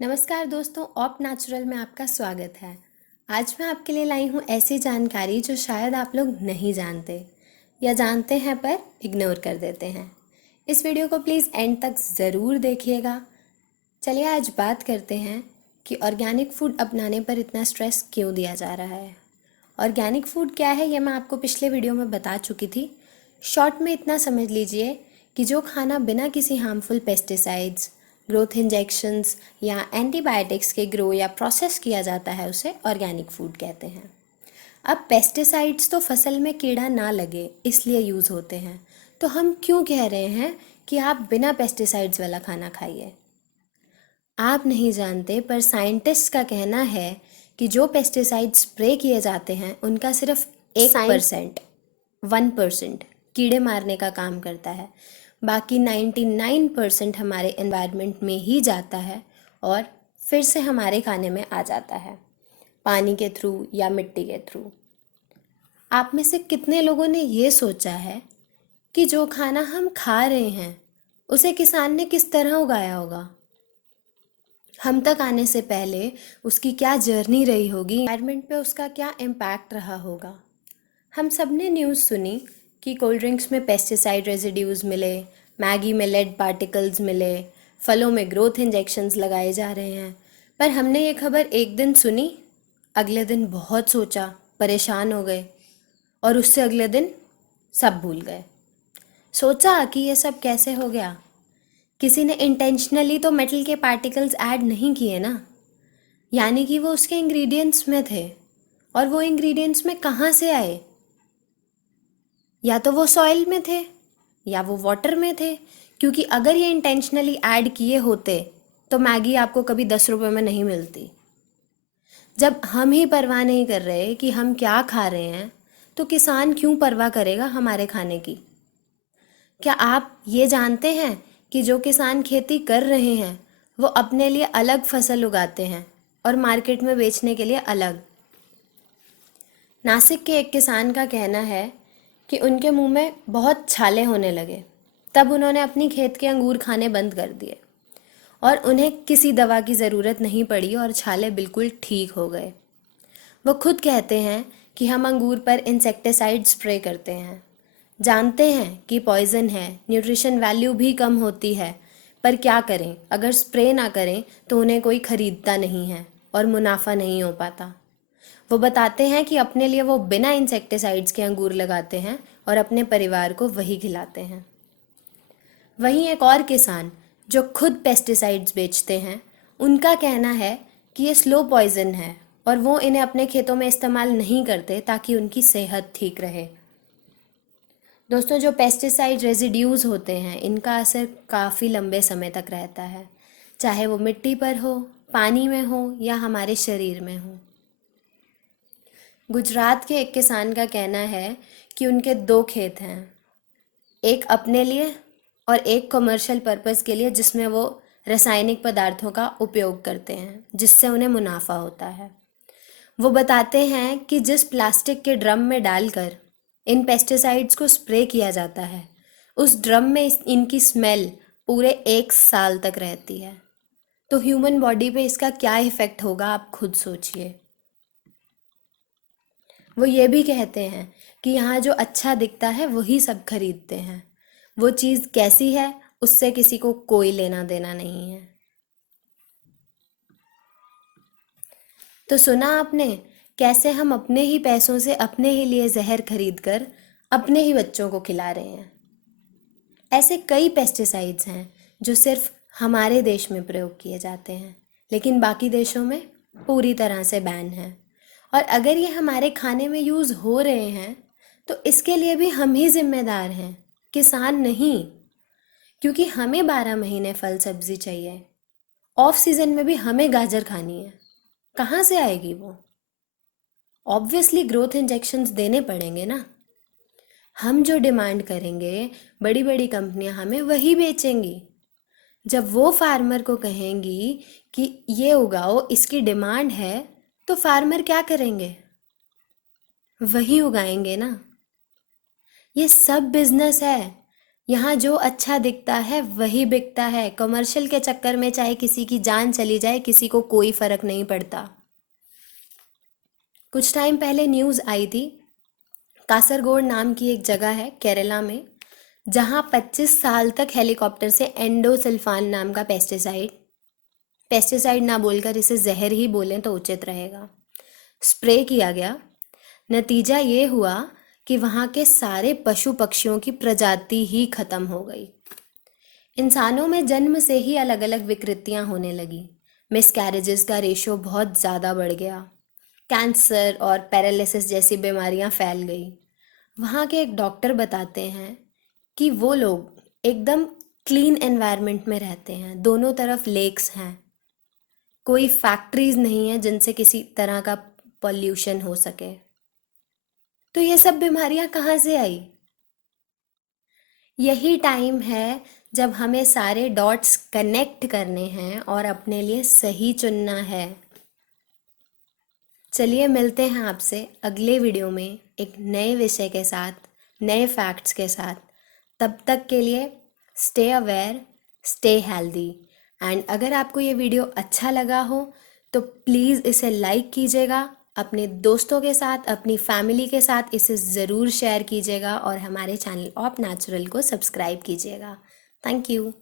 नमस्कार दोस्तों, op natural में आपका स्वागत है। आज मैं आपके लिए लाई हूँ ऐसी जानकारी जो शायद आप लोग नहीं जानते या जानते हैं पर इग्नोर कर देते हैं। इस वीडियो को प्लीज़ एंड तक ज़रूर देखिएगा। चलिए आज बात करते हैं कि ऑर्गेनिक फूड अपनाने पर इतना स्ट्रेस क्यों दिया जा रहा है। ऑर्गेनिक फूड क्या है ये मैं आपको पिछले वीडियो में बता चुकी थी। शॉर्ट में इतना समझ लीजिए कि जो खाना बिना किसी हार्मफुल पेस्टिसाइड्स, ग्रोथ इंजेक्शंस या एंटीबायोटिक्स के ग्रो या प्रोसेस किया जाता है उसे ऑर्गेनिक फूड कहते हैं। अब पेस्टिसाइड्स तो फसल में कीड़ा ना लगे इसलिए यूज़ होते हैं, तो हम क्यों कह रहे हैं कि आप बिना पेस्टिसाइड्स वाला खाना खाइए। आप नहीं जानते पर साइंटिस्ट का कहना है कि जो पेस्टिसाइड स्प्रे किए जाते हैं उनका सिर्फ 1% 1% कीड़े मारने का काम करता है। बाकी 99% हमारे एनवायरनमेंट में ही जाता है और फिर से हमारे खाने में आ जाता है, पानी के थ्रू या मिट्टी के थ्रू। आप में से कितने लोगों ने ये सोचा है कि जो खाना हम खा रहे हैं उसे किसान ने किस तरह उगाया होगा, हम तक आने से पहले उसकी क्या जर्नी रही होगी, एनवायरनमेंट पे उसका क्या इम्पैक्ट रहा होगा। हम सब ने न्यूज़ सुनी कि कोल्ड ड्रिंक्स में पेस्टिसाइड रेजिड्यूज़ मिले, मैगी में लेड पार्टिकल्स मिले, फलों में ग्रोथ इंजेक्शंस लगाए जा रहे हैं। पर हमने ये खबर एक दिन सुनी, अगले दिन बहुत सोचा, परेशान हो गए और उससे अगले दिन सब भूल गए। सोचा कि ये सब कैसे हो गया। किसी ने इंटेंशनली तो मेटल के पार्टिकल्स ऐड नहीं किए ना, यानी कि वो उसके इंग्रेडिएंट्स में थे। और वो इंग्रेडिएंट्स में कहाँ से आए? या तो वो सॉइल में थे या वो वाटर में थे, क्योंकि अगर ये इंटेंशनली ऐड किए होते तो मैगी आपको कभी 10 रुपए में नहीं मिलती। जब हम ही परवाह नहीं कर रहे कि हम क्या खा रहे हैं, तो किसान क्यों परवाह करेगा हमारे खाने की। क्या आप ये जानते हैं कि जो किसान खेती कर रहे हैं वो अपने लिए अलग फसल उगाते हैं और मार्केट में बेचने के लिए अलग। नासिक के एक किसान का कहना है कि उनके मुंह में बहुत छाले होने लगे, तब उन्होंने अपनी खेत के अंगूर खाने बंद कर दिए और उन्हें किसी दवा की ज़रूरत नहीं पड़ी और छाले बिल्कुल ठीक हो गए। वो खुद कहते हैं कि हम अंगूर पर इंसेक्टिसाइड स्प्रे करते हैं, जानते हैं कि पॉइजन है, न्यूट्रिशन वैल्यू भी कम होती है, पर क्या करें, अगर स्प्रे ना करें तो उन्हें कोई ख़रीदता नहीं है और मुनाफा नहीं हो पाता। वो बताते हैं कि अपने लिए वो बिना इंसेक्टिसाइड्स के अंगूर लगाते हैं और अपने परिवार को वही खिलाते हैं। वहीं एक और किसान जो खुद पेस्टिसाइड्स बेचते हैं, उनका कहना है कि ये स्लो पॉइजन है और वो इन्हें अपने खेतों में इस्तेमाल नहीं करते ताकि उनकी सेहत ठीक रहे। दोस्तों, जो पेस्टिसाइड रेजिड्यूज़ होते हैं इनका असर काफ़ी लंबे समय तक रहता है, चाहे वो मिट्टी पर हो, पानी में हो या हमारे शरीर में हो। गुजरात के एक किसान का कहना है कि उनके 2 खेत हैं, एक अपने लिए और एक कमर्शियल पर्पस के लिए, जिसमें वो रासायनिक पदार्थों का उपयोग करते हैं जिससे उन्हें मुनाफा होता है। वो बताते हैं कि जिस प्लास्टिक के ड्रम में डालकर इन पेस्टिसाइड्स को स्प्रे किया जाता है, उस ड्रम में इनकी स्मेल पूरे 1 साल तक रहती है। तो ह्यूमन बॉडी पे इसका क्या इफ़ेक्ट होगा आप खुद सोचिए। वो ये भी कहते हैं कि यहाँ जो अच्छा दिखता है वही सब खरीदते हैं, वो चीज़ कैसी है उससे किसी को कोई लेना देना नहीं है। तो सुना आपने कैसे हम अपने ही पैसों से अपने ही लिए जहर खरीद कर अपने ही बच्चों को खिला रहे हैं। ऐसे कई पेस्टिसाइड्स हैं जो सिर्फ हमारे देश में प्रयोग किए जाते हैं, लेकिन बाकी देशों में पूरी तरह से बैन है। और अगर ये हमारे खाने में यूज़ हो रहे हैं तो इसके लिए भी हम ही जिम्मेदार हैं, किसान नहीं। क्योंकि हमें 12 महीने फल सब्जी चाहिए, ऑफ सीजन में भी हमें गाजर खानी है, कहाँ से आएगी वो? ऑब्वियसली ग्रोथ इंजेक्शंस देने पड़ेंगे ना। हम जो डिमांड करेंगे बड़ी बड़ी कंपनियां हमें वही बेचेंगी। जब वो फार्मर को कहेंगी कि ये उगाओ, इसकी डिमांड है, तो फार्मर क्या करेंगे? वही उगाएंगे ना। ये सब बिजनेस है, यहाँ जो अच्छा दिखता है वही बिकता है। कमर्शियल के चक्कर में चाहे किसी की जान चली जाए, किसी को कोई फर्क नहीं पड़ता। कुछ टाइम पहले न्यूज़ आई थी, कासरगोड नाम की एक जगह है केरला में, जहाँ 25 साल तक हेलीकॉप्टर से एंडोसल्फान नाम का पेस्टिसाइड, पेस्टिसाइड ना बोलकर इसे जहर ही बोलें तो उचित रहेगा, स्प्रे किया गया। नतीजा ये हुआ कि वहाँ के सारे पशु पक्षियों की प्रजाति ही खत्म हो गई। इंसानों में जन्म से ही अलग अलग विकृतियाँ होने लगी। मिसकैरेजेस का रेशो बहुत ज़्यादा बढ़ गया। कैंसर और पैरालिसिस जैसी बीमारियाँ फैल गई। वहाँ के एक डॉक्टर बताते हैं कि वो लोग एकदम क्लीन एनवायरनमेंट में रहते हैं, दोनों तरफ लेक्स हैं, कोई फैक्ट्रीज नहीं है जिनसे किसी तरह का पॉल्यूशन हो सके। तो ये सब बीमारियां कहाँ से आई? यही टाइम है जब हमें सारे डॉट्स कनेक्ट करने हैं और अपने लिए सही चुनना है। चलिए मिलते हैं आपसे अगले वीडियो में एक नए विषय के साथ, नए फैक्ट्स के साथ। तब तक के लिए stay aware, stay healthy. And अगर आपको ये वीडियो अच्छा लगा हो तो प्लीज़ इसे लाइक कीजिएगा, अपने दोस्तों के साथ, अपनी फैमिली के साथ इसे ज़रूर शेयर कीजिएगा और हमारे चैनल ऑफ नेचुरल को सब्सक्राइब कीजिएगा। Thank you.